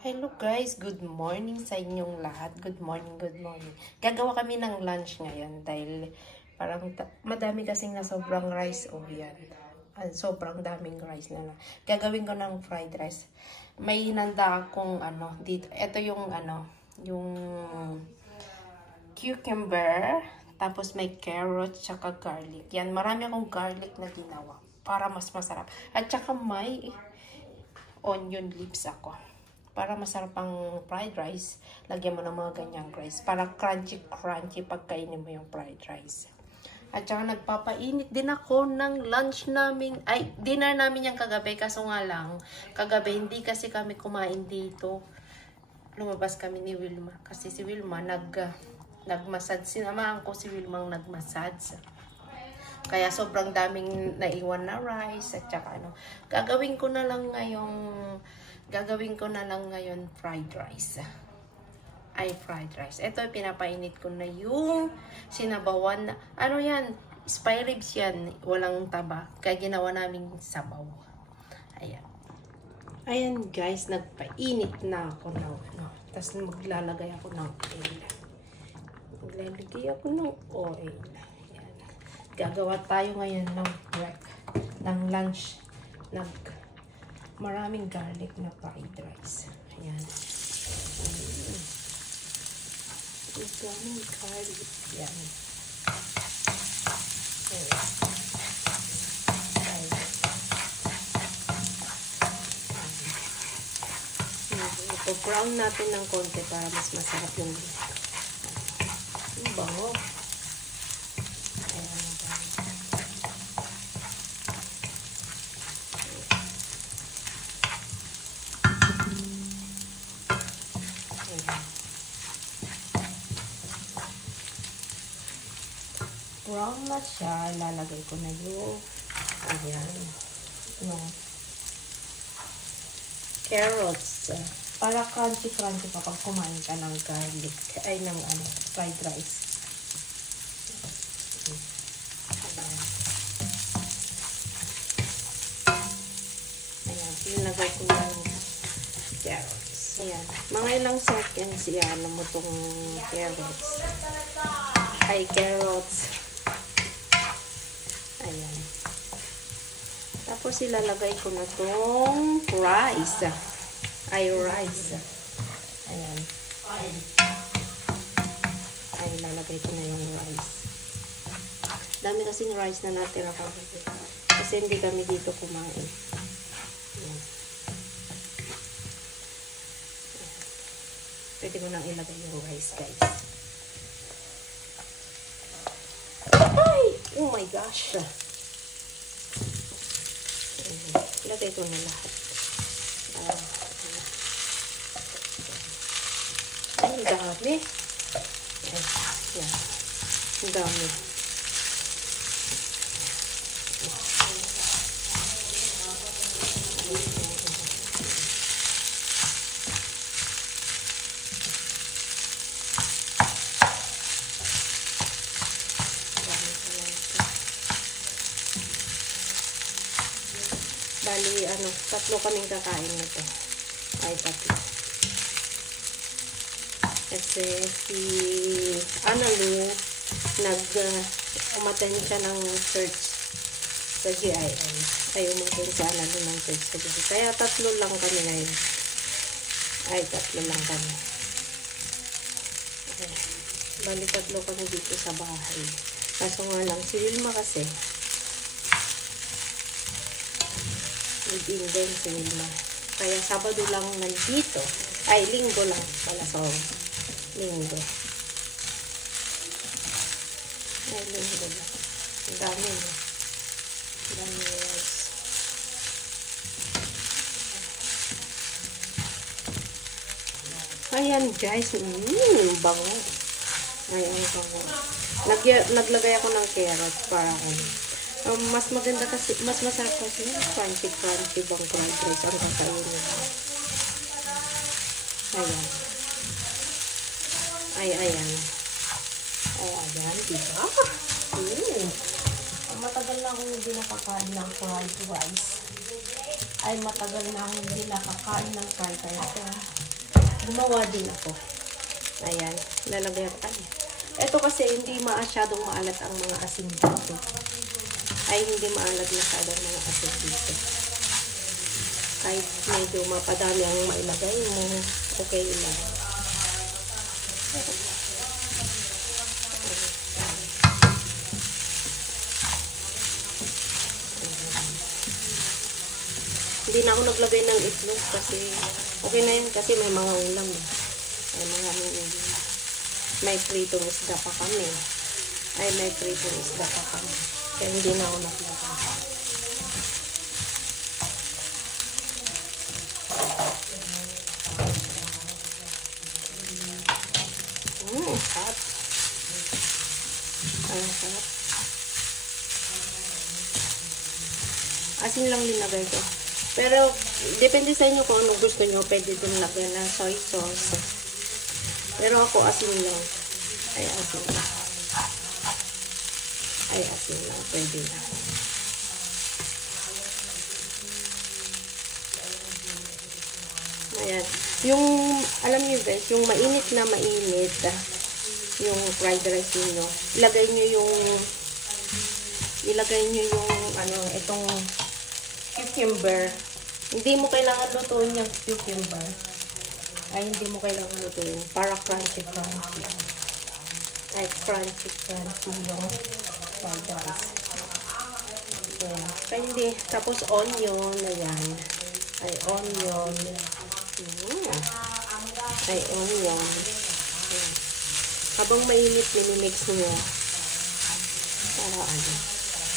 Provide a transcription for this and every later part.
Hello guys, good morning sa inyong lahat. Good morning, good morning. Gagawa kami ng lunch ngayon dahil parang madami kasing na sobrang rice. Oh, yan. Sobrang daming rice na. Gagawin ko ng fried rice. May hinanda akong dito. Ito yung yung cucumber, tapos may carrot, tsaka garlic. Yan, marami akong garlic na ginawa para mas masarap. At tsaka may onion leaves ako. Para masarap ang fried rice, lagyan mo ng mga ganyang rice. Para crunchy-crunchy pagkainin mo yung fried rice. At saka nagpapainit din ako ng lunch namin. Ay, dinner namin yung kagabi. Kaso nga lang, kagabi hindi kasi kami kumain dito. Lumabas kami ni Wilma. Kasi si Wilma nag-massage. Sinamahan ko si Wilma nag-massage. Kaya sobrang daming naiwan na rice. At saka gagawin ko na lang ngayon fried rice. Ay, fried rice. Ito, pinapainit ko na yung sinabawan na, yan, spy ribs yan, walang taba. Kaya ginawa namin sabaw. Ayan. Ayan guys, nagpainit na ako ng Tapos maglalagay ako ng oil. Ayan. Gagawa tayo ngayon ng lunch. Maraming garlic na fried rice. Ayan. Maraming garlic. Ayan. Ipo-brown natin ng konti para mas masarap yung bango. Brown na siya, lalagay ko na yung carrots. Para crunchy-crunchy kapag kumain ka ng garlic, ng fried rice. Ayan, pinagay ko na yung carrots. Ayan, mga ilang seconds yan mo itong carrots. Carrots. Ayan. Tapos ilalagay ko na tong rice. Rice. Ayan. Ilalagay ko na yung rice. Dami kasing rice na natira pa. Kasi hindi kami dito kumain. Ayan. Pwede ko nang ilagay yung rice, guys. Oh my gosh. Ilagay ko na lahat. Ang dami. Yan. Ang dami. Bali, tatlo kaming kakain nito. Ay, tatlo. Kasi si Analu, umattend siya ng church sa GIM. Umattend si Analu ng church sa GIM. Kaya tatlo lang kami ngayon. Tatlo lang kami. Okay. Bali, tatlo kami dito sa bahay. Kaso nga lang, si Wilma kasi, nag-indeng si Wilma. Kaya Sabado lang nandito. Linggo lang pala. So, linggo. Linggo lang. Ang dami na. Ang dami rice. Ayan guys. Bango. Ayan, bango. Naglagay ako ng carrot para mas maganda kasi, mas masarap kasi yung crunchy bang fried rice ang kakainin. Ayan. Ayan, diba? Matagal na akong hindi nakakain ng fried rice. Matagal na akong hindi nakakain ng fried rice. gumawa din ako. Ayan, lalagyan. Ay, ito kasi hindi masyadong maalat ang mga asin dito. Ay, hindi maalat masyadong mga asin dito. Kahit medyo mapadami ang mailagay mo, okay lang. Hindi na ako naglagay ng itlog kasi okay na yun kasi may mga ulam. May pritong isda pa kami. May pritong isda pa kami. Kaya hindi na ako naglagay. Sarap. Ang sarap. Asin lang linagay ko. Pero, depende sa inyo kung anong gusto nyo. Pwede din lagyan ng soy sauce. Pero ako, asin lang. Ay, asin lang. Ay, asin lang. Pwede na. Ayan. Yung, alam niyo guys, yung mainit na mainit, yung fried rice niyo, ilagay niyo yung, itong cucumber. Hindi mo kailangan lutuin yung cucumber. Ay, hindi mo kailangan lutuin. Para crunchy. Ay, crunchy yung fried rice. Ayan. Kaya hindi. Tapos onion. Ayan. Ay, onion. Ay, onion. Ayan. Habang mainit, minimix nyo. Para ano.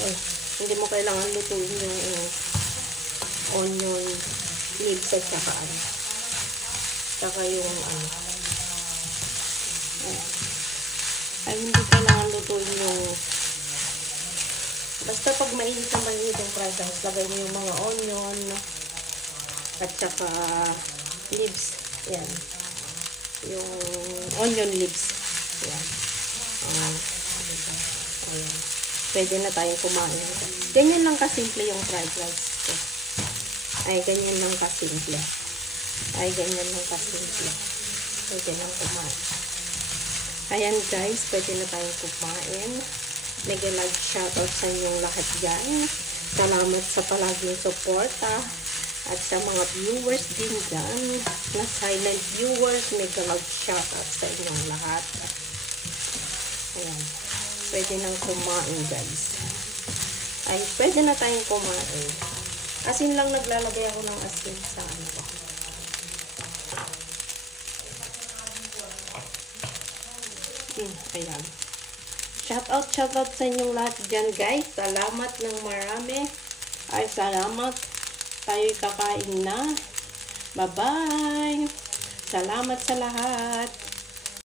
Ay, hindi mo kailangan lutuin yung onion leaves at saka yung ay hindi kailangan lutuin yung basta pag mainit na mainit yung fried rice, lagay mo yung mga onion at saka leaves. Yan. Yung onion leaves. Yan. Ayan. Pwede na tayong kumain. Ganyan lang kasimple yung fried rice ko. Ay, ganyan lang kasimple. Pwede nang kumain. Ayan guys, pwede na tayong kumain. Mega like shoutout sa inyong lahat dyan. Salamat sa palaging suporta. At sa mga viewers din dyan, na silent viewers, mega like shoutout sa inyong lahat. Ayan. Pwede nang kumain guys. Ay, pwede na tayong kumain. Asin lang, naglalagay ako ng asin sa ano ko. Ayan. Shoutout sa inyong lahat dyan guys. Salamat ng marami. Ay, salamat. Tayo'y kakain na. Bye-bye. Salamat sa lahat.